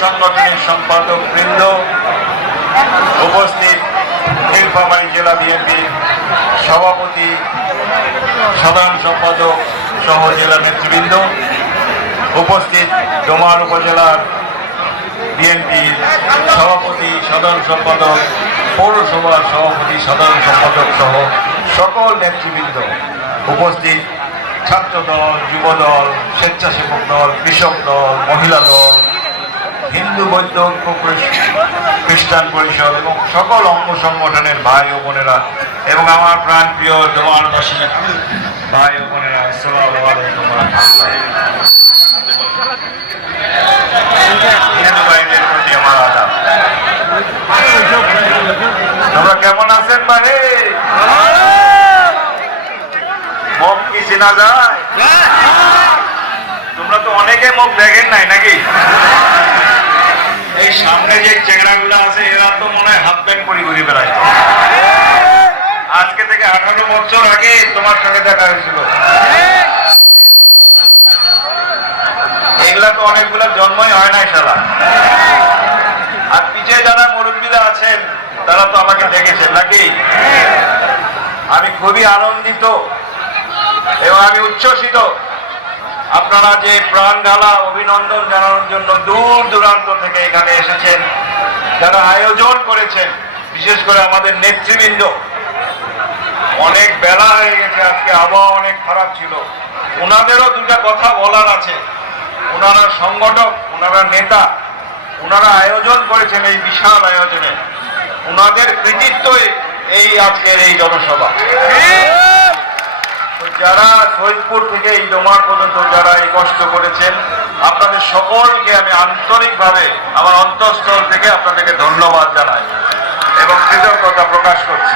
সহসাংগঠনিক সম্পাদক বৃন্দ উপস্থিত নীলফামারী জেলা বিএনপির সভাপতি, সাধারণ সম্পাদক সহ জেলা নেতৃবৃন্দ উপস্থিত ডোমার উপজেলার বিএনপির সভাপতি, সাধারণ সম্পাদক, পৌরসভার সভাপতি, সাধারণ সম্পাদক সহ সকল নেতৃবৃন্দ উপস্থিত ছাত্র দল যুব দল স্বেচ্ছাসেবক দল, কৃষক দল, মহিলা দল হিন্দু, বৌদ্ধ, ঐক্য খ্রিস্টান পরিষদ এবং সকল অঙ্গ সংগঠনের ভাই ও বোনেরা এবং আমার প্রাণ প্রিয় জমানবাসী ভাই ও বোনেরা তোমরা কেমন আছেন মানে মুখ কি চেনা যায়? তোমরা তো অনেকে মুখ দেখেন নাই নাকি? এই সামনে যে চেংড়াগুলো আছে, এরা তো মনে হয় হাফ প্যান্ট পরি ঘুরে বেড়ায় আজকে থেকে আঠারো বছর আগে তোমার সঙ্গে দেখা হয়েছিল। এগুলা তো অনেকগুলা জন্মই হয় নাই সালা আর পিছে যারা মুরব্বীরা আছেন, তারা তো আমাকে দেখেছেন নাকি? আমি খুবই আনন্দিত এবং আমি উচ্ছ্বসিত। আপনারা যে প্রাণ ঢালা অভিনন্দন জানানোর জন্য দূর দূরান্ত থেকে এখানে এসেছেন, যারা আয়োজন করেছেন, বিশেষ করে আমাদের নেতৃবৃন্দ। অনেক বেলা হয়ে গেছে, আজকে আবহাওয়া অনেক খারাপ ছিল। ওনাদেরও দুটা কথা বলার আছে। ওনারা সংগঠক ওনারা নেতা ওনারা আয়োজন করেছেন এই বিশাল আয়োজনে। ওনাদের কৃতিত্বই এই আজকের এই জনসভা। যারা ফরিদপুর থেকে এই ডোমার পর্যন্ত যারা এই কষ্ট করেছেন, আপনাদের সকলকে আমি আন্তরিকভাবে আমার অন্তঃস্থল থেকে আপনাদেরকে ধন্যবাদ জানাই এবং কৃতজ্ঞতা প্রকাশ করছি।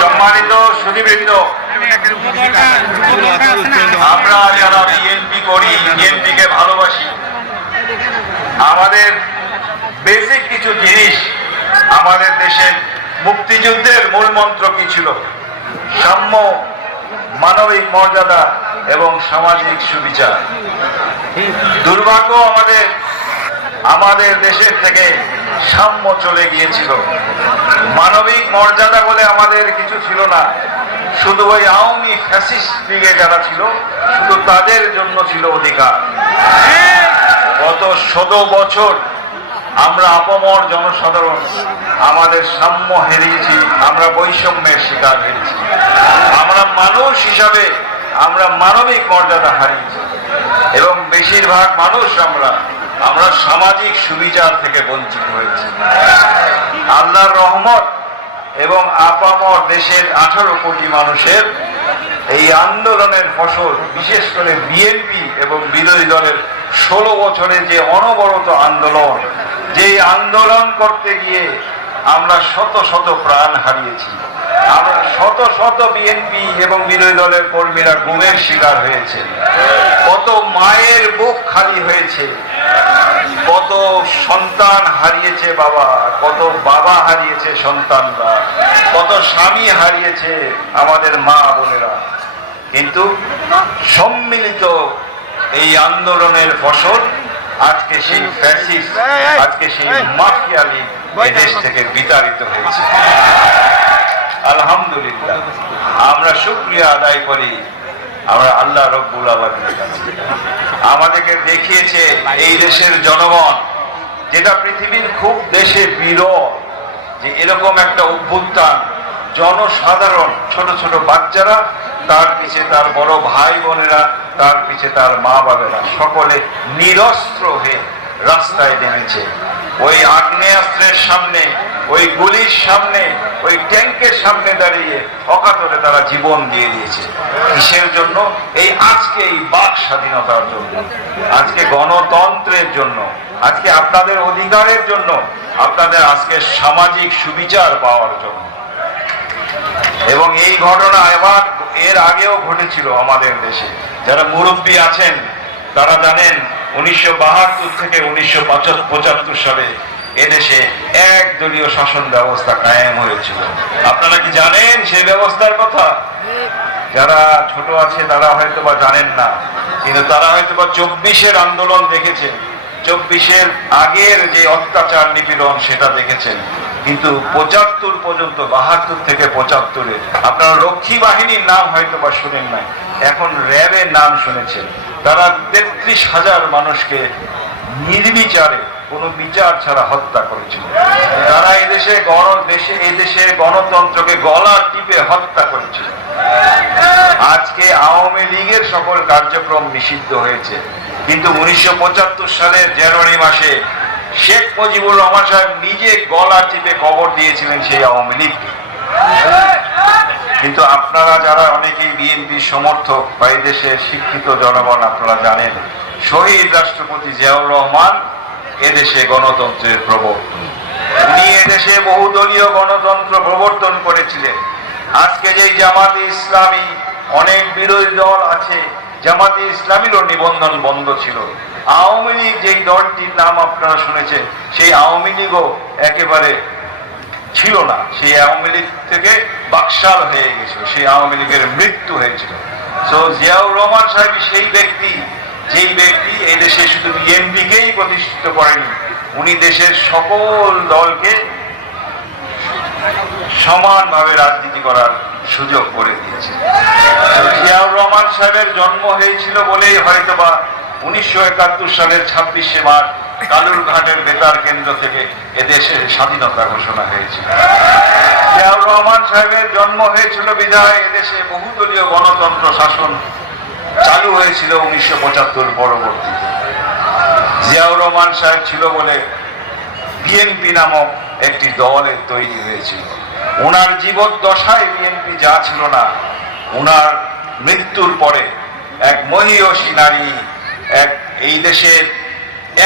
সম্মানিত সুদীবৃন্দ আমরা যারা বিএনপি করি বিএনপি কে ভালোবাসি, আমাদের বেসিক কিছু জিনিস আমাদের দেশের মুক্তিযুদ্ধের মূল মন্ত্র কি ছিল? সাম্য, মানবিক মর্যাদা এবং সামাজিক সুবিচার। দুর্ভাগ্য আমাদের আমাদের দেশের থেকে সাম্য চলে গিয়েছিল। মানবিক মর্যাদা বলে আমাদের কিছু ছিল না। শুধু ওই আওয়ামী ফ্যাসিস্ট লীগে যারা ছিল, শুধু তাদের জন্য ছিল অধিকার। গত শত বছর আমরা আপমর জনসাধারণ, আমাদের সাম্য হেরিয়েছি, আমরা বৈষম্যের শিকার হয়েছি। আমরা মানুষ হিসাবে আমরা মানবিক মর্যাদা হারিয়েছি। এবং বেশিরভাগ মানুষ আমরা আমরা সামাজিক সুবিচার থেকে বঞ্চিত হয়েছি। আল্লাহর রহমত এবং আপামর দেশের আঠারো কোটি মানুষের এই আন্দোলনের ফসল, বিশেষ করে বিএনপি এবং বিরোধী দলের ষোলো বছরে যে অনবরত আন্দোলন যে আন্দোলন করতে গিয়ে আমরা শত শত প্রাণ হারিয়েছি। আমরা শত শত বিএনপি এবং বিরোধী দলের কর্মীরা গুমের শিকার হয়েছে। কত মায়ের বুক খালি হয়েছে। কত সন্তান হারিয়েছে বাবা, কত বাবা হারিয়েছে সন্তানরা, কত স্বামী হারিয়েছে আমাদের মা বোনেরা। কিন্তু সম্মিলিত এই আন্দোলনের ফসল আজকে সেই ফ্যাসিস আজকে সেই মাফিয়ালি এই দেশ থেকে বিতাড়িত হয়েছে। আলহামদুলিল্লাহ। আমরা শুক্রিয়া আদায় করি। আমরা আল্লাহ রব্বুল আলমীর কাছে। আমাদেরকে দেখিয়েছে এই দেশের জনগণ যেটা পৃথিবীর খুব দেশে বিরল যে এরকম একটা অভ্যুত্থান জনসাধারণ, ছোট ছোট বাচ্চারা, তার পিছে তার বড় ভাই বোনেরা, তার পিছে তার মা বাবেরা। সকলে নিরস্ত্র হয়ে রাস্তায় নেমেছে। ওই আগ্নেয়াস্ত্রের সামনে, ওই গুলির সামনে, ওই ট্যাঙ্কের সামনে দাঁড়িয়ে অকাতরে তারা জীবন দিয়ে দিয়েছে। কিসের জন্য? এই আজকে এই বাক স্বাধীনতার জন্য। আজকে গণতন্ত্রের জন্য। আজকে আপনাদের অধিকারের জন্য। আপনাদের আজকে সামাজিক সুবিচার পাওয়ার জন্য। এবং এই ঘটনা এবার এর আগেও ঘটেছিল আমাদের দেশে। যারা মুরব্বী আছেন, তারা জানেন উনিশশো বাহাত্তর থেকে উনিশশো পঁচাত্তর সালে এদেশে এক দলীয় শাসন ব্যবস্থা কায়েম হয়েছিল। আপনারা কি জানেন সেই ব্যবস্থার কথা? যারা ছোট আছে, তারা হয়তো বা জানেন না। কিন্তু তারা হয়তো বা চব্বিশের আন্দোলন দেখেছেন। চব্বিশের আগের যে অত্যাচার নিপীড়ন, সেটা দেখেছেন। কিন্তু পঁচাত্তর পর্যন্ত, বাহাত্তর থেকে পঁচাত্তরে। আপনারা রক্ষী বাহিনীর নাম হয়তো বা শুনেন নাই। এখন র্যাবের নাম শুনেছেন। তারা তেত্রিশ হাজার মানুষকে নির্বিচারে কোনো বিচার ছাড়া হত্যা করেছিল। তারা এদেশে গণ, দেশে, এদেশে গণতন্ত্রকে গলা টিপে হত্যা করেছিল। আজকে আওয়ামী লীগের সকল কার্যক্রম নিষিদ্ধ হয়েছে। কিন্তু উনিশশো পঁচাত্তর সালের জানুয়ারি মাসে শেখ মুজিবুর রহমান সাহেব নিজে গলা টিপে কবর দিয়েছিলেন সেই আওয়ামী লীগকে কিন্তু আপনারা যারা অনেকেই বিএনপি সমর্থক বা দেশের শিক্ষিত জনগণ আপনারা জানেন, শহীদ রাষ্ট্রপতি জিয়াউর রহমান এদেশে গণতন্ত্রের প্রবর্তন। উনি এদেশে বহুদলীয় গণতন্ত্র প্রবর্তন করেছিলেন। আজকে যেই জামাতে ইসলামী অনেক বিরোধী দল আছে, জামাতে ইসলামীরও নিবন্ধন বন্ধ ছিল। আওয়ামী লীগ যেই দলটির নাম আপনারা শুনেছেন, সেই আওয়ামী লীগও একেবারে ছিল না। সেই আওয়ামী লীগ থেকে বাকশাল হয়ে গেছিল, সেই আওয়ামী লীগের মৃত্যু হয়েছিল। তো জিয়াউর রহমান সাহেব সেই ব্যক্তি। যেই ব্যক্তি এই দেশে শুধু বিএনপিকেই প্রতিষ্ঠিত করেনি, উনি দেশের সকল দলকে সমানভাবে রাজনীতি করার সুযোগ করে দিয়েছে। জিয়াউর রহমান সাহেবের জন্ম হয়েছিল বলেই হয়তো বা উনিশশো একাত্তর সালের ছাব্বিশে মার্চ কালুরঘাটের বেতার কেন্দ্র থেকে এদেশের স্বাধীনতা ঘোষণা হয়েছিল। জিয়াউর রহমান সাহেবের জন্ম হয়েছিল বিধায় এদেশে বহুদলীয় গণতন্ত্র শাসন চালু হয়েছিল উনিশশো পঁচাত্তর পরবর্তীতে। জিয়াউর রহমান সাহেব ছিল বলে বিএনপি নামক একটি দলের তৈরি হয়েছিল। ওনার জীবদ্দশায় বিএনপি যা ছিল না, ওনার মৃত্যুর পরে এক মহিয়সী নারী এক, এই দেশের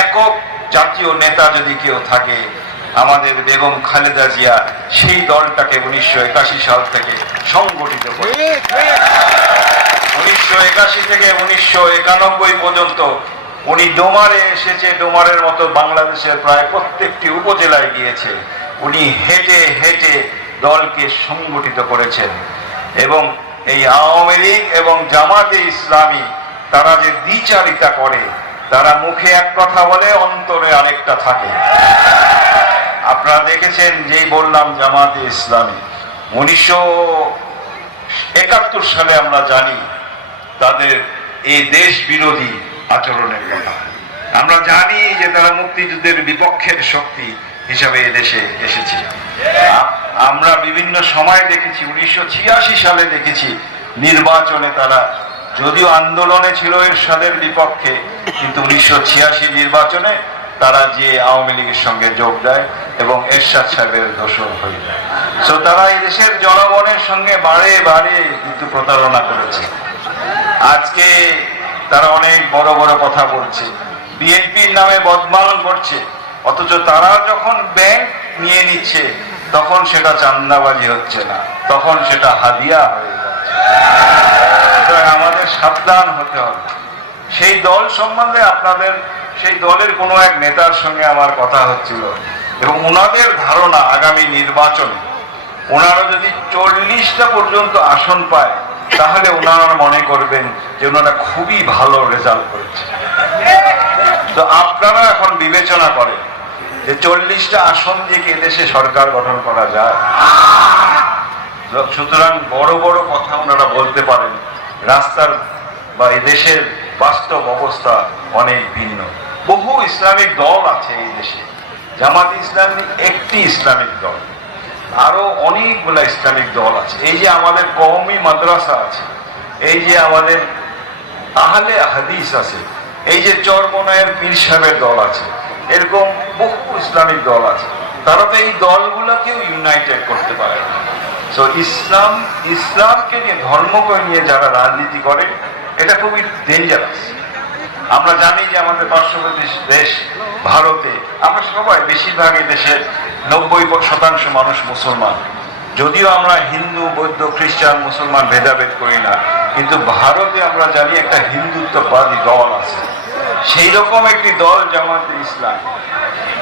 একক জাতীয় নেতা যদি কেউ থাকে, আমাদের বেগম খালেদা জিয়া সেই দলটাকে উনিশশো একাশি সাল থেকে সংগঠিত উনিশশো একাশি থেকে উনিশশো একানব্বই পর্যন্ত উনি ডোমারে এসেছে, ডোমারের মতো বাংলাদেশের প্রায় প্রত্যেকটি উপজেলায় গিয়েছে। উনি হেঁটে হেঁটে দলকে সংগঠিত করেছেন এবং এই আওয়ামী লীগ এবং জামাতে ইসলামী তারা যে দ্বিচারিতা করে, তারা মুখে এক কথা বলে, অন্তরে আরেকটা থাকে। আপনারা দেখেছেন যেই বললাম জামাতে ইসলামী, উনিশশো একাত্তর সালে আমরা জানি তাদের এই দেশ বিরোধী আচরণের কথা। আমরা জানি যে তারা মুক্তিযুদ্ধের বিপক্ষের শক্তি হিসাবে দেশে এসেছে। আমরা বিভিন্ন সময় দেখেছি, উনিশশো ছিয়াশি সালে দেখেছি নির্বাচনে তারা যদিও আন্দোলনে ছিল এরশাদের বিপক্ষে, কিন্তু উনিশশো ছিয়াশি নির্বাচনে তারা যে আওয়ামী লীগের সঙ্গে যোগ দেয় এবং এরশাদ সাহেবের দোষর হয়ে যায়। তো তারা দেশের জনগণের সঙ্গে বারে বারে কিন্তু প্রতারণা করেছে। আজকে তারা অনেক বড় বড় কথা বলছে। বিএনপির নামে বদমালন করছে। অথচ তারা যখন ব্যাংক নিয়ে নিচ্ছে, তখন সেটা চান্দাবাজি হচ্ছে না। তখন সেটা হাদিয়া হয়ে যাচ্ছে। আমাদের সাবধান হতে হবে। সেই দল সম্বন্ধে আপনাদের, সেই দলের কোনো এক নেতার সঙ্গে আমার কথা হচ্ছিল। এবং ওনাদের ধারণা আগামী নির্বাচনে ওনারা যদি চল্লিশটা পর্যন্ত আসন পায়, তাহলে ওনারা মনে করবেন যে ওনারা খুবই ভালো রেজাল্ট করেছে। তো আপনারা এখন বিবেচনা করেন যে চল্লিশটা আসন দিয়ে এদেশে সরকার গঠন করা যায়? সুতরাং বড় বড় কথা ওনারা বলতে পারেন। রাস্তার বা দেশের বাস্তব অবস্থা অনেক ভিন্ন। বহু ইসলামিক দল আছে এই দেশে। জামাত ইসলামিক একটি ইসলামিক দল। আরও অনেকগুলা ইসলামিক দল আছে। এই যে আমাদের কওমি মাদ্রাসা আছে, এই যে আমাদের আহলে হাদিস আছে, এই যে চরমনায়ের পীর সাহেবের দল আছে, এরকম বহু ইসলামিক দল আছে। তারা তো এই দলগুলোকেও ইউনাইটেড করতে পারে তো ইসলাম ইসলামকে নিয়ে, ধর্মকে নিয়ে যারা রাজনীতি করে, এটা খুবই ডেঞ্জারাস আমরা জানি যে আমাদের পার্শ্ববর্তী দেশ ভারতে, আমরা সবাই বেশিরভাগ এই দেশের নব্বই শতাংশ মানুষ মুসলমান। যদিও আমরা হিন্দু, বৌদ্ধ, খ্রিস্টান, মুসলমান ভেদাভেদ করি না, কিন্তু ভারতে আমরা জানি একটা হিন্দুত্ববাদী দল আছে। সেই রকম একটি দল জামাতে ইসলাম।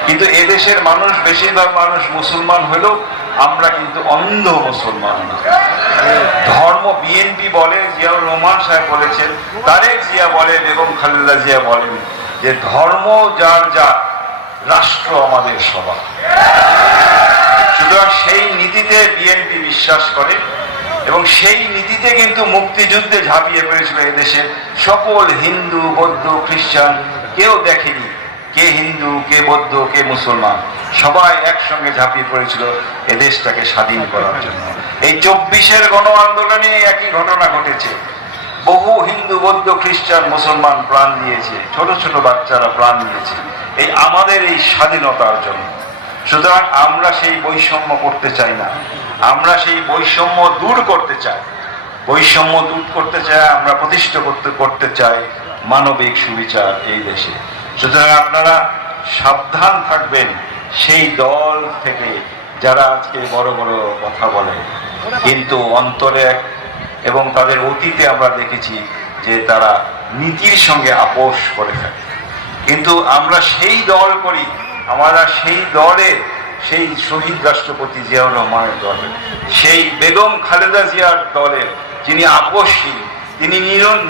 কিন্তু এদেশের মানুষ, বেশিরভাগ মানুষ মুসলমান হলেও আমরা কিন্তু অন্ধ মুসলমান। ধর্ম বিএনপি বলে, জিয়াউর রহমান সাহেব বলেছেন, তারেক জিয়া বলে বেগম খালেদা জিয়া বলেন যে ধর্ম যার যা রাষ্ট্র আমাদের সবার। সুতরাং সেই নীতিতে বিএনপি বিশ্বাস করে এবং সেই নীতিতে কিন্তু মুক্তিযুদ্ধে ঝাঁপিয়ে পড়েছিল এদেশের সকল হিন্দু, বৌদ্ধ, খ্রিস্টান, কেউ দেখেনি কে হিন্দু, কে বৌদ্ধ, কে মুসলমান। সবাই একসঙ্গে ঝাঁপিয়ে পড়েছিল এ দেশটাকে স্বাধীন করার জন্য। এই চব্বিশের গণ আন্দোলনে একই ঘটনা ঘটেছে। বহু হিন্দু, বৌদ্ধ, খ্রিস্টান, মুসলমান প্রাণ দিয়েছে, ছোট ছোট বাচ্চারা প্রাণ দিয়েছে। এই আমাদের এই স্বাধীনতার জন্য। সুতরাং আমরা সেই বৈষম্য করতে চাই না। আমরা সেই বৈষম্য দূর করতে চাই। বৈষম্য দূর করতে চাই, আমরা প্রতিষ্ঠা করতে করতে চাই মানবিক সুবিচার এই দেশে। সুতরাং আপনারা সাবধান থাকবেন। সেই দল থেকে যারা আজকে বড় বড় কথা বলে, কিন্তু অন্তরে এবং তাদের অতীতে আমরা দেখেছি যে তারা নীতির সঙ্গে আপোষ করে থাকে। কিন্তু আমরা সেই দল করি, আমরা সেই দলে সেই শহীদ রাষ্ট্রপতি জিয়াউর রহমানের দলে, সেই বেগম খালেদা জিয়ার দলের যিনি আপোষহীন, তিনি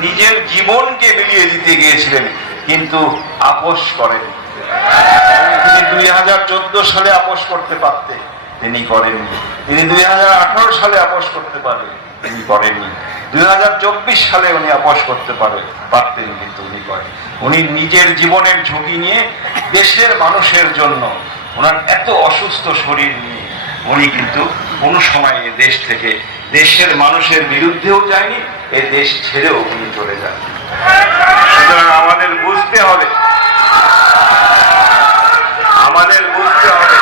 নিজের জীবনকে বিলিয়ে দিতে গিয়েছিলেন, কিন্তু আপোষ করেন তিনি দুই হাজার চোদ্দ সালে আপোষ করতে পারতেন। তিনি করেননি। তিনি দুই হাজার আঠারো সালে আপোষ করতে তিনি করেননি। দুই হাজার চব্বিশ সালে উনি আপোষ করতে পারেন পারতেন কিন্তু উনি করেন। উনি নিজের জীবনের ঝুঁকি নিয়ে দেশের মানুষের জন্য ওনার এত অসুস্থ শরীর নিয়ে উনি কিন্তু কোনো সময় দেশ থেকে দেশের মানুষের বিরুদ্ধেও যায়নি, এ দেশ ছেড়েও উনি চলে যান। সুতরাং আমাদের বুঝতে হবে আমাদের বুঝতে হবে।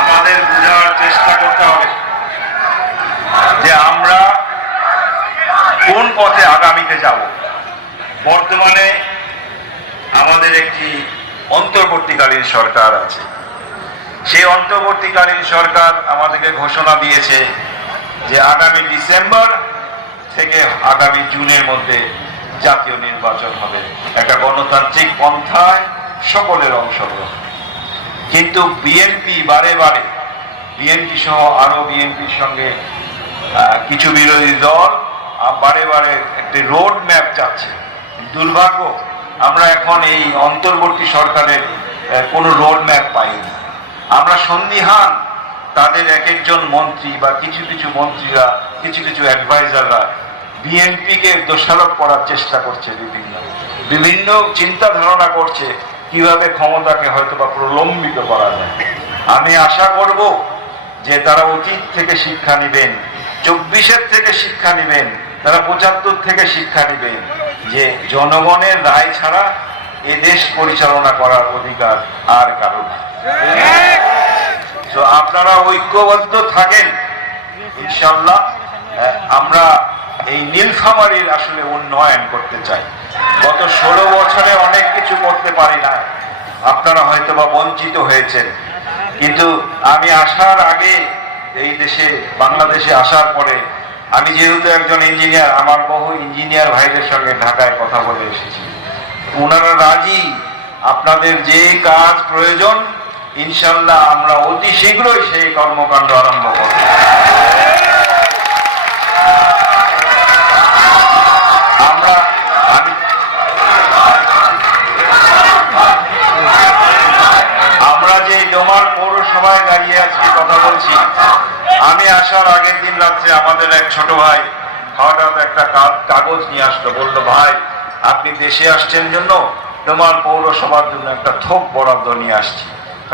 আমাদের বোঝার চেষ্টা করতে হবে যে আমরা কোন পথে আগামীতে যাব। বর্তমানে আমাদের একটি অন্তর্বর্তীকালীন সরকার আছে। সেই অন্তর্বর্তীকালীন সরকার আমাদেরকে ঘোষণা দিয়েছে যে আগামী ডিসেম্বর থেকে আগামী জুনের মধ্যে জাতীয় নির্বাচন হবে। একটা গণতান্ত্রিক পন্থায় সকলের অংশগ্রহণ। কিন্তু বিএনপি বারে বারে, বিএনপি সহ আরও বিএনপির সঙ্গে কিছু বিরোধী দল বারে বারে একটি রোড ম্যাপ চাচ্ছে। দুর্ভাগ্য, আমরা এখন এই অন্তর্বর্তী সরকারের কোনো রোড ম্যাপ পাইনি। আমরা সন্দিহান তাদের এক একজন মন্ত্রী বা কিছু কিছু মন্ত্রীরা, কিছু কিছু অ্যাডভাইজাররা বিএনপিকে দোষারোপ করার চেষ্টা করছে বিভিন্ন বিভিন্ন চিন্তা ধারণা করছে কীভাবে ক্ষমতাকে হয়তো বা প্রলম্বিত করা যায়। আমি আশা করব যে তারা অতীত থেকে শিক্ষা নেবেন, চব্বিশের থেকে শিক্ষা নেবেন, তারা পঁচাত্তর থেকে শিক্ষা নেবেন যে জনগণের রায় ছাড়া এ দেশ পরিচালনা করার অধিকার আর কারও নেই। তো আপনারা ঐক্যবদ্ধ থাকেন, ইনশাল্লাহ আমরা এই নীলফামারীর আসলে উন্নয়ন করতে চাই। গত ষোলো বছরে অনেক কিছু করতে পারি না আপনারা হয়তো বা বঞ্চিত হয়েছেন। কিন্তু আমি আসার আগে এই দেশে, বাংলাদেশে আসার পরে আমি যেহেতু একজন ইঞ্জিনিয়ার, আমার বহু ইঞ্জিনিয়ার ভাইদের সঙ্গে ঢাকায় কথা বলে এসেছি। ওনারা রাজি? আপনাদের যে কাজ প্রয়োজন, ইনশাল্লাহ আমরা অতি শীঘ্রই সেই কর্মকাণ্ড আরম্ভ করব আমরা আমি আমরা যে ডোমার পৌরসভায় দাঁড়িয়ে আজকে কথা বলছি। আমি আসার আগের দিন রাত্রে আমাদের এক ছোট ভাই হঠাৎ একটা কাগজ নিয়ে আসলো, বলল, ভাই, আপনি দেশে আসছেন জন্য ডোমার পৌরসভার জন্য একটা থোক বরাদ্দ নিয়ে আসছি।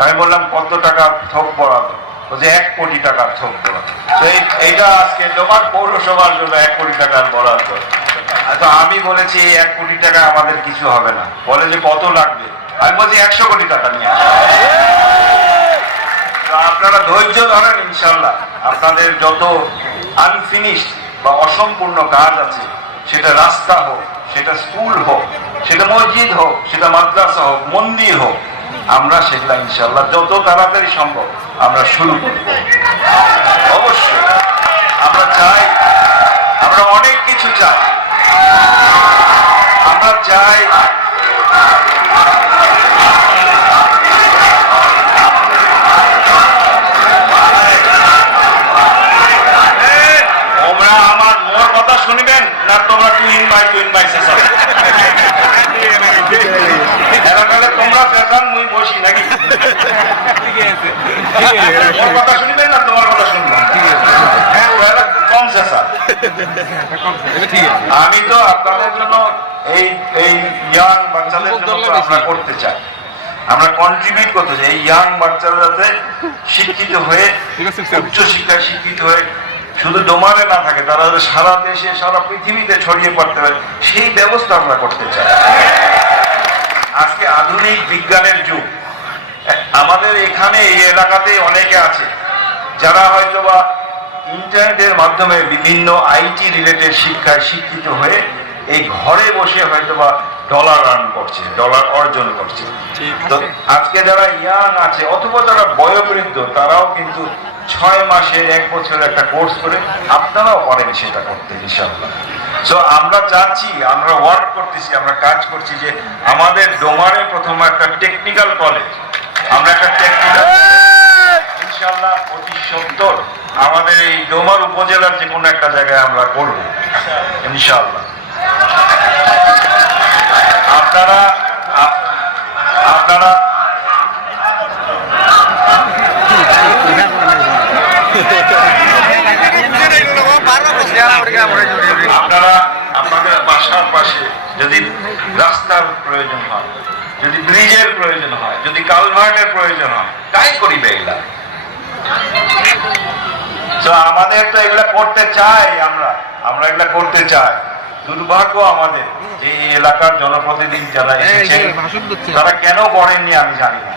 আমি বললাম, কত টাকার থোক বরাদ্দ? বলছে, এক কোটি টাকার থোক বরাদ্দ। এইটা আজকে তোমার পৌরসভার জন্য এক কোটি টাকার বরাদ্দ। তো আমি বলেছি, এই এক কোটি টাকা আমাদের কিছু হবে না। বলে যে, কত লাগবে? আমি বলছি, একশো কোটি টাকা নিয়ে আসো। তো আপনারা ধৈর্য ধরেন ইনশাল্লাহ আপনাদের যত আনফিনিশড বা অসম্পূর্ণ কাজ আছে, সেটা রাস্তা হোক, সেটা স্কুল হোক, সেটা মসজিদ হোক, সেটা মাদ্রাসা হোক, মন্দির হোক, আমরা সেগুলা ইনশাল্লাহ যত তাড়াতাড়ি সম্ভব আমরা শুরু করব অবশ্যই, আমরা চাই, আমরা অনেক কিছু চাই। আমরা চাই তোমরা আমার মোর কথা শুনবেন না তোমরা টুইন বাই টুইন বাই শেষাবে এলাকালে তোমরা পেতাম মুই বসি নাকি মোর কথা শুনবেন না তোমার কথা শুনবেন হ্যাঁ ওরা কম শেষা আমি তো আপনাদের জন্য এই এই ইয়াং বাচ্চাদের জন্য আমরা করতে চাই। আমরা কন্ট্রিবিউট করতে চাই। এই ইয়াং বাচ্চারা যাতে শিক্ষিত হয়ে উচ্চ শিক্ষায় শিক্ষিত হয়ে শুধু ডোমারে না থাকে তারা সারা দেশে সারা পৃথিবীতে ছড়িয়ে পড়তে পারে সেই ব্যবস্থা আমরা করতে চাই। আজকে আধুনিক বিজ্ঞানের যুগ। আমাদের এখানে এই এলাকাতে অনেকে আছে যারা হয়তো বা ইন্টারনেটের মাধ্যমে বিভিন্ন আইটি রিলেটেড শিক্ষায় শিক্ষিত হয়ে এই ঘরে বসে হয়তো বা ডলার আর্ন করছে ডলার অর্জন করছে। তো আজকে যারা ইয়াং আছে অথবা যারা বয়োবৃদ্ধ তারাও কিন্তু ছয় মাসের এক বছরের একটা কোর্স করে আপনারাও পারেন সেটা করতে ইনশাআল্লাহ। সো আমরা চাচ্ছি আমরা ওয়ার্ক করতেছি আমরা কাজ করছি যে আমাদের ডোমারে প্রথম একটা টেকনিক্যাল কলেজ আমরা একটা টেকনিক্যাল ইনশাআল্লাহ অতি সত্তর আমাদের এই ডোমার উপজেলার যে কোনো একটা জায়গায় আমরা করব, ইনশাআল্লাহ। আপনারা আপনারা আপনারা আপনাদের বাসার পাশে যদি রাস্তার প্রয়োজন হয়, যদি ব্রিজের প্রয়োজন হয়, যদি কালভার্টের প্রয়োজন হয়, তাই করিবে এগুলা তো আমাদের তো এগুলা করতে চাই আমরা। আমরা এগুলা করতে চাই। দুর্ভাগ্য আমাদের যে এই এলাকার জনপ্রতিনিধি যারা এসেছেন তারা কেন করেননি আমি জানি না।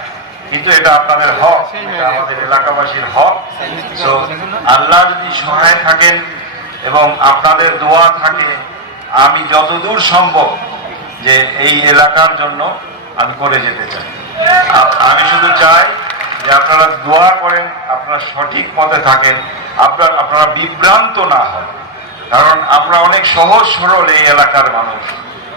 কিন্তু এটা আপনাদের হক এটা আমাদের এলাকাবাসীর হক। তো আল্লাহ যদি সহায় থাকেন এবং আপনাদের দোয়া থাকে আমি যতদূর সম্ভব যে এই এলাকার জন্য আমি করে যেতে চাই। আমি শুধু চাই যে আপনারা দোয়া করেন, আপনারা সঠিক পথে থাকেন, আপনার, আপনারা বিভ্রান্ত না হন। কারণ আমরা অনেক সহজ সরল এই এলাকার মানুষ।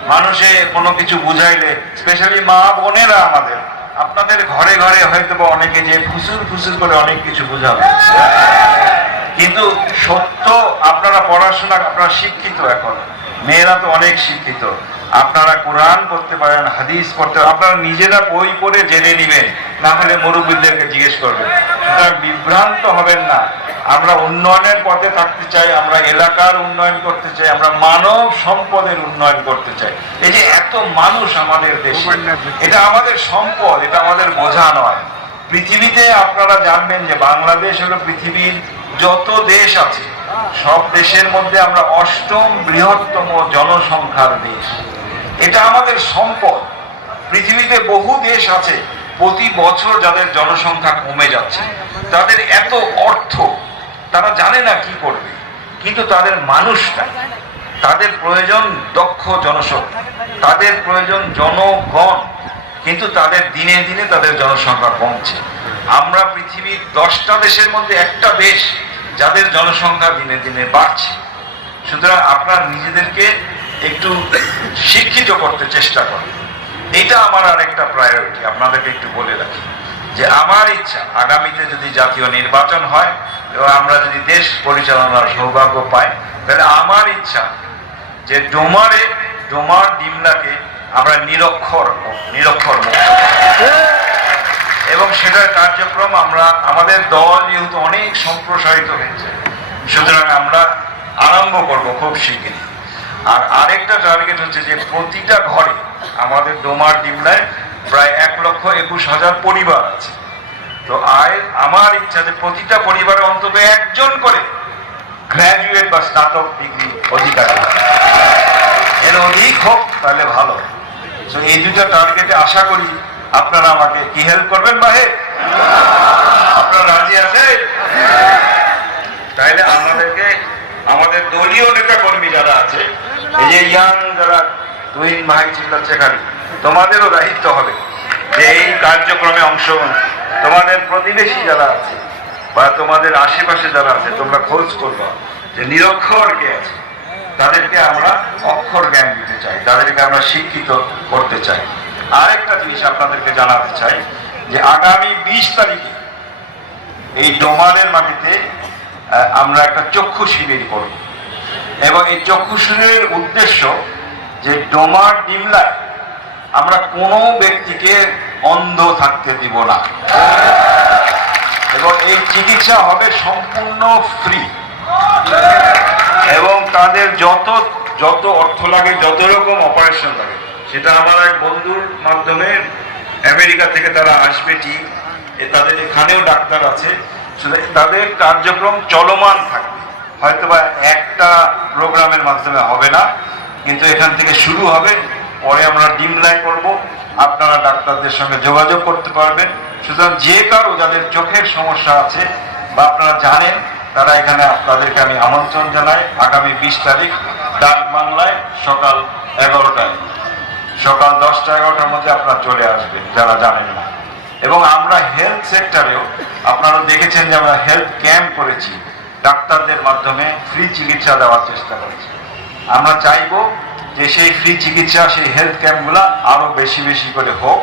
মানুষে কোনো কিছু বুঝাইলে স্পেশালি মা বোনেরা আমাদের, আপনাদের ঘরে ঘরে হয়তো বা অনেকে যে ফুসুর ফুসুর করে অনেক কিছু বুঝাবে। কিন্তু সত্য, আপনারা পড়াশোনা, আপনারা শিক্ষিত এখন। মেয়েরা তো অনেক শিক্ষিত। আপনারা কোরআন করতে পারেন, হাদিস পড়তে আপনারা নিজেরা বই পড়ে জেনে নেবেন। না হলে মুরব্বীদেরকে জিজ্ঞেস করবেন সুতরাং বিভ্রান্ত হবেন না। আমরা উন্নয়নের পথে থাকতে চাই, আমরা এলাকার উন্নয়ন করতে চাই, আমরা মানব সম্পদের উন্নয়ন করতে চাই। এই যে এত মানুষ আমাদের দেশে, এটা আমাদের সম্পদ, এটা আমাদের বোঝা নয়। পৃথিবীতে আপনারা জানবেন যে বাংলাদেশ হলো পৃথিবীর যত দেশ আছে, সব দেশের মধ্যে আমরা অষ্টম বৃহত্তম জনসংখ্যার দেশ। এটা আমাদের সম্পদ। পৃথিবীতে বহু দেশ আছে প্রতি বছর যাদের জনসংখ্যা কমে যাচ্ছে, তাদের এত অর্থ, তারা জানে না কি করবে, কিন্তু তাদের মানুষ তাদের প্রয়োজন দক্ষ জনশক্তি তাদের প্রয়োজন জনগণ, কিন্তু তাদের দিনে দিনে তাদের জনসংখ্যা কমছে। আমরা পৃথিবীর দশটা দেশের মধ্যে একটা দেশ, যাদের জনসংখ্যা দিনে দিনে বাড়ছে। সুতরাং আপনারা নিজেদেরকে একটু শিক্ষিত করতে চেষ্টা করেন। এটা আমার আরেকটা প্রায়োরিটি আপনাদেরকে একটু বলে রাখি। যে আমার ইচ্ছা, আগামীতে যদি জাতীয় নির্বাচন হয় এবং আমরা যদি দেশ পরিচালনার সৌভাগ্য পাই, তাহলে আমার ইচ্ছা যে ডোমারে, ডোমার ডিমলাকে আমরা নিরক্ষর নিরক্ষর এবং সেটার কার্যক্রম আমরা, আমাদের দল যেহেতু অনেক সম্প্রসারিত হয়েছে, সুতরাং আমরা আরম্ভ করব খুব শীঘ্রই আর আরেকটা টার্গেট হচ্ছে যে প্রতিটা ঘরে আমাদের ডোমার ডিমলায় প্রায় এক লক্ষ একুশ হাজার পরিবার আছে। তো আয়, আমার ইচ্ছা যে প্রতিটা পরিবারে অন্তত একজন করে গ্র্যাজুয়েট বা স্নাতক ডিগ্রি অধিকারী। এর অধিক হোক, তাহলে ভালো। তো এই দুটো টার্গেটে আশা করি আপনারা আমাকে কি হেল্প করবেন, বাহে? আপনারা রাজি আছে তাইলে আমাদেরকে, আমাদের দলীয় নেতা কর্মী যারা আছে, এই যে ইয়াং যারা তুহিন ভাই চিল্লা চেখারি তোমাদেরও দায়িত্ব হবে যে এই কার্যক্রমে অংশ তোমাদের প্রতিবেশী যারা আছে বা তোমাদের আশেপাশে যারা আছে, তোমরা খোঁজ করবে যে নিরক্ষর কে আছে। তাদেরকে আমরা অক্ষর জ্ঞান দিতে চাই, তাদেরকে আমরা শিক্ষিত করতে চাই। আরেকটা জিনিস আপনাদেরকে জানাতে চাই যে আগামী বিশ তারিখে এই ডোমারের মাটিতে আমরা একটা চক্ষু শিবির করব। এবং এই চক্ষু শিবিরের উদ্দেশ্য যে ডোমার ডিমলায় আমরা কোনো ব্যক্তিকে অন্ধ থাকতে দিব না। এবং এই চিকিৎসা হবে সম্পূর্ণ ফ্রি। এবং তাদের যত যত অর্থ লাগে, যত রকম অপারেশন লাগে, সেটা আমার এক বন্ধুর মাধ্যমে আমেরিকা থেকে তারা আসবে ঠিক তাদের এখানেও ডাক্তার আছে। তাদের কার্যক্রম চলমান থাকবে। হয়তোবা একটা প্রোগ্রামের মাধ্যমে হবে না। কিন্তু এখান থেকে শুরু হবে। পরে আমরা ডিমলাই করব। আপনারা ডাক্তারদের সঙ্গে যোগাযোগ করতে পারবেন। সুতরাং যে কারও যাদের চোখের সমস্যা আছে বা আপনারা জানেন, তারা এখানে আপনাদেরকে আমি আমন্ত্রণ জানাই। আগামী বিশ তারিখ ডাক বাংলায় সকাল এগারোটায়। সকাল দশটা এগারোটার মধ্যে আপনারা চলে আসবেন, যারা জানেন না। এবং আমরা হেলথ সেক্টরেও আপনারা দেখেছেন যে আমরা হেলথ ক্যাম্প করেছি। ডাক্তারদের মাধ্যমে ফ্রি চিকিৎসা দেওয়ার চেষ্টা করেছি। আমরা চাইব যে সেই ফ্রি চিকিৎসা, সেই হেলথ ক্যাম্পগুলো আরও বেশি বেশি করে হোক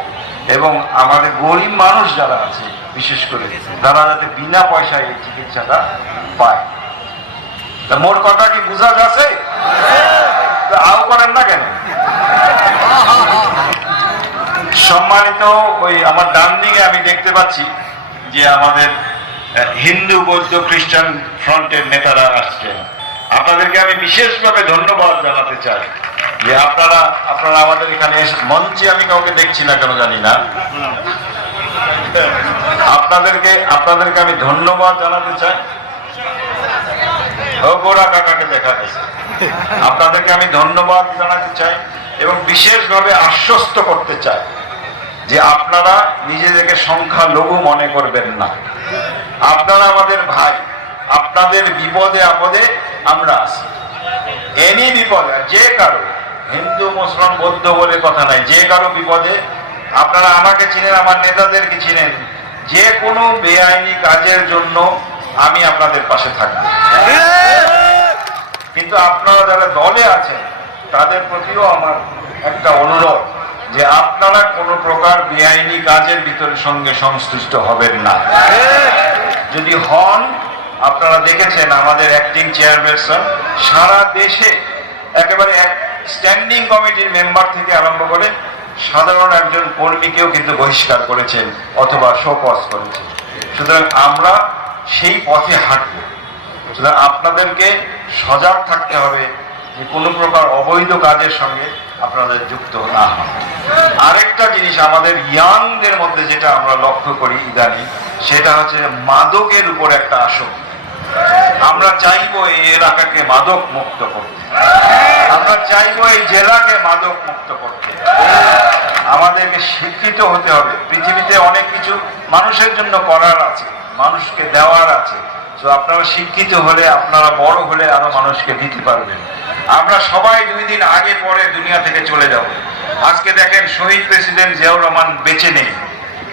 এবং আমাদের গরিব মানুষ যারা আছে, বিশেষ করে তারা যাতে বিনা পয়সায় এই চিকিৎসাটা পায়। তা মোর কথা কি বুঝা যাচ্ছে? আও করেন না কেন? সম্মানিত ওই আমার ডান দিকে আমি দেখতে পাচ্ছি যে আমাদের হিন্দু, বৌদ্ধ, খ্রিস্টান ফ্রন্টের নেতারা আসছেন। আপনাদেরকে আমি বিশেষভাবে ধন্যবাদ জানাতে চাই যে আপনারা আপনারা আমাদের এখানে মঞ্চে আমি কাউকে দেখছি না কেন জানি না। আপনাদেরকে আপনাদেরকে আমি ধন্যবাদ জানাতে চাই। গোরা কাকাকে দেখা গেছে। আপনাদেরকে আমি ধন্যবাদ জানাতে চাই এবং বিশেষভাবে আশ্বস্ত করতে চাই যে আপনারা নিজেদেরকে সংখ্যা লঘু মনে করবেন না। আপনারা আমাদের ভাই। আপনাদের বিপদে আপদে আমরা আছি। এনি বিপদে যে কারও, হিন্দু, মুসলমান, বৌদ্ধ বলে কথা নাই, যে কারও বিপদে আপনারা আমাকে চিনেন, আমার নেতাদেরকে চিনেন, যে কোনো বেআইনি কাজের জন্য আমি আপনাদের পাশে থাকব। কিন্তু আপনারা যারা দলে আছেন, তাদের প্রতিও আমার একটা অনুরোধ যে আপনারা কোনো প্রকার বেআইনি কাজের ভিতরে সঙ্গে সংশ্লিষ্ট হবেন না। যদি হন আপনারা দেখেছেন আমাদের অ্যাক্টিং চেয়ারপারসন সারা দেশে একেবারে এক স্ট্যান্ডিং কমিটির মেম্বার থেকে আরম্ভ করে সাধারণ একজন কর্মীকেও কিন্তু বহিষ্কার করেছেন অথবা শোকজ করেছেন। সুতরাং আমরা সেই পথে হাঁটবো। সুতরাং আপনাদেরকে সজাগ থাকতে হবে যে কোনো প্রকার অবৈধ কাজের সঙ্গে আপনাদের যুক্ত না হন। আরেকটা জিনিস আমাদের ইয়াংদের মধ্যে যেটা আমরা লক্ষ্য করি ইদানিং, সেটা হচ্ছে মাদকের উপর একটা আসক্তি। আমরা চাইব এই এলাকাকে মাদক মুক্ত করতে। আমরা চাইব এই জেলাকে মাদক মুক্ত করতে। আমাদেরকে শিক্ষিত হতে হবে। পৃথিবীতে অনেক কিছু মানুষের জন্য করার আছে, মানুষকে দেওয়ার আছে। তো আপনারা শিক্ষিত হলে, আপনারা বড় হলে আরও মানুষকে দিতে পারবেন। আমরা সবাই দুই দিন আগে পরে দুনিয়া থেকে চলে যাব। আজকে দেখেন শহীদ প্রেসিডেন্ট জিয়াউর রহমান বেঁচে নেই।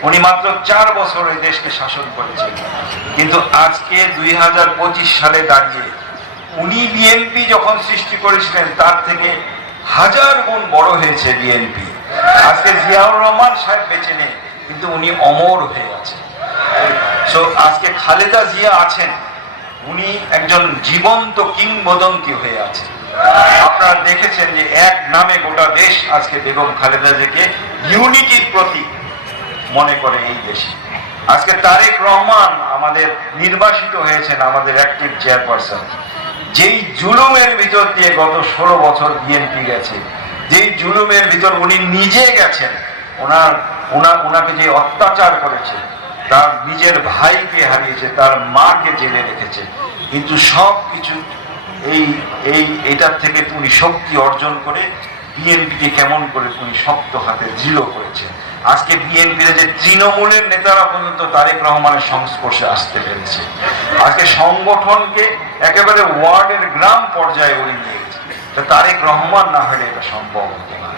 উনি মাত্র চার বছর এই দেশকে শাসন করেছেন। কিন্তু আজকে দুই হাজার পঁচিশ সালে দাঁড়িয়ে উনি বিএনপি যখন সৃষ্টি করেছিলেন, তার থেকে হাজার গুণ বড় হয়েছে বিএনপি। আজকে জিয়াউর রহমান সাহেব বেঁচে নেই, কিন্তু উনি অমর হয়ে আছেন। সো আজকে খালেদা জিয়া আছেন, উনি একজন জীবন্ত কিংবদন্তি হয়ে আছেন। আপনারা দেখেছেন যে এক নামে গোটা দেশ আজকে বেগম খালেদা জিকে ইউনিটির প্রতীক। মনে করে এই দেশে। আজকে তারেক রহমান আমাদের নির্বাসিত হয়েছেন আমাদের অ্যাক্টিভ চেয়ারপারসন যেই জুলুমের ভিতর দিয়ে গত ষোলো বছর বিএনপি গেছে, যেই জুলুমের ভিতর উনি নিজে গেছেন, ওনার ওনার ওনাকে যে অত্যাচার করেছে, তার নিজের ভাইকে হারিয়েছে, তার মাকে জেলে রেখেছে। কিন্তু সব কিছু এই এই, এটার থেকে উনি শক্তি অর্জন করে বিএনপিকে কেমন করে উনি শক্ত হাতে দৃঢ় করেছে আজকে বিএনপির যে তৃণমূলের নেতারা পর্যন্ত তারেক রহমানের সংস্পর্শে আসতে পেরেছে। আজকে সংগঠনকে একেবারে ওয়ার্ডের গ্রাম পর্যায়ে উনি নিয়ে গেছে তারেক রহমান না হলে এটা সম্ভব হতো না।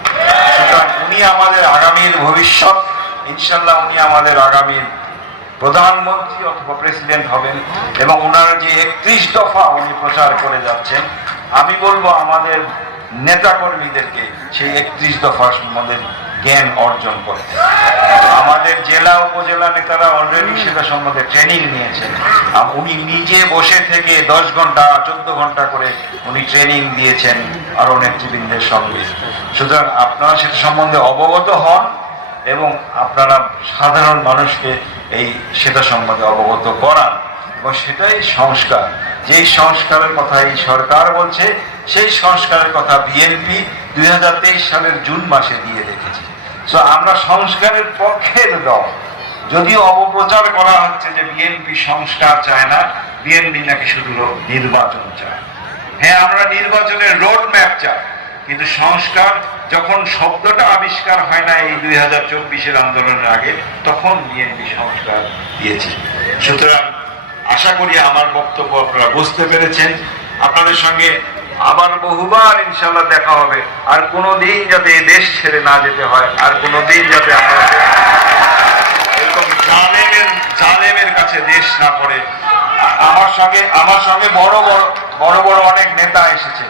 সুতরাং উনি আমাদের আগামীর ভবিষ্যৎ ইনশাল্লাহ উনি আমাদের আগামীর প্রধানমন্ত্রী অথবা প্রেসিডেন্ট হবেন এবং ওনার যে একত্রিশ দফা উনি প্রচার করে যাচ্ছেন, আমি বলব আমাদের নেতা কর্মীদেরকে সেই একত্রিশ দফা সম্বন্ধে জ্ঞান অর্জন করতে আমাদের জেলা উপজেলা নেতারা অলরেডি সেটা সম্বন্ধে ট্রেনিং নিয়েছেন। উনি নিজে বসে থেকে দশ ঘণ্টা, চোদ্দ ঘণ্টা করে উনি ট্রেনিং দিয়েছেন আরও নেতৃবৃন্দের সঙ্গে। সুতরাং আপনারা সেটা সম্বন্ধে অবগত হন এবং আপনারা সাধারণ মানুষকে এই সেটা সম্বন্ধে অবগত করান। এবং সেটাই সংস্কার। যেই সংস্কারের কথা এই সরকার বলছে, সেই সংস্কারের কথা বিএনপি দুই হাজার তেইশ সালের জুন মাসে দিয়ে রেখেছে আমরা সংস্কারের পক্ষের দল। যদিও অপপ্রচার করা হচ্ছে যে বিএনপি সংস্কার চায় না, বিএনপি নাকি শুধু নির্বাচন চায়। হ্যাঁ আমরা নির্বাচনের রোড ম্যাপ চাই, কিন্তু সংস্কার যখন শব্দটা আবিষ্কার হয় না এই দুই হাজার চব্বিশের আন্দোলনের আগে, তখন বিএনপি সংস্কার দিয়েছে। সুতরাং আশা করি আমার বক্তব্য আপনারা বুঝতে পেরেছেন। আপনাদের সঙ্গে আবার বহুবার ইনশাল্লাহ দেখা হবে। আর কোনো দিন যাতে এই দেশ ছেড়ে না যেতে হয়, আর কোনো দিন যাতে আমরা কাছে দেশ না পড়ে। আমার সঙ্গে আমার সঙ্গে বড় বড় বড় বড় অনেক নেতা এসেছে।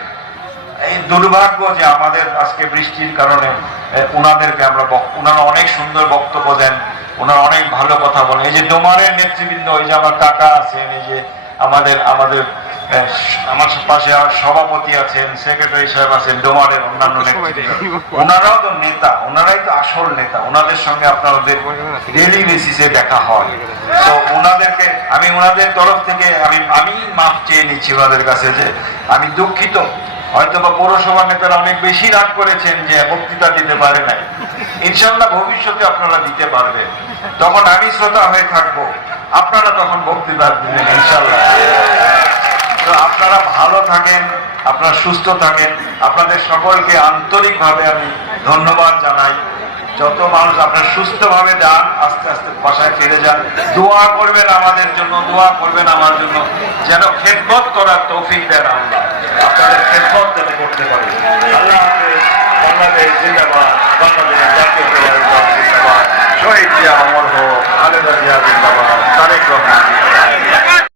এই দুর্ভাগ্য যে আমাদের আজকে বৃষ্টির কারণে ওনাদেরকে আমরা উনারা অনেক সুন্দর বক্তব্য দেন ওনারা অনেক ভালো কথা বলেন। এই যে ডোমারের নেতৃবৃন্দ ওই যে আমার কাকা আছেন, এই যে আমাদের আমাদের আমার পাশে সভাপতি আছেন সেক্রেটারি সাহেব আছেন ডোমারের অন্যান্য ওনারাও তো নেতা ওনারাই তো আসল নেতা। ওনাদের সঙ্গে আপনাদের ডেলি বেসিসে দেখা হয়। তো ওনাদেরকে আমি ওনাদের তরফ থেকে আমি আমি মাফ চেয়ে নিচ্ছি ওনাদের কাছে যে আমি দুঃখিত। হয়তো বা পৌরসভা নেতারা অনেক বেশি রাগ করেছেন যে বক্তৃতা দিতে পারে নাই। ইনশাল্লাহ ভবিষ্যতে আপনারা দিতে পারবেন। তখন আমি শ্রোতা হয়ে থাকব। আপনারা তখন বক্তৃতা দিবেন ইনশাল্লাহ আপনারা ভালো থাকেন, আপনারা সুস্থ থাকেন। আপনাদের সকলকে আন্তরিকভাবে আমি ধন্যবাদ জানাই। যত মানুষ আপনার সুস্থভাবে যান, আস্তে আস্তে বাসায় ফিরে যান। দোয়া করবেন আমাদের জন্য, দোয়া করবেন আমার জন্য। যেন খেদবত করার তৌফিক দেন আমরা আপনাদের খেদমত যাতে করতে পারি। বাংলাদেশ জিন্দাবাদ, বাংলাদেশ জাতীয় শহীদ জিয়া অমর হোক, খালেদা জিয়া জিন্দাবাদ, তারেক রহমান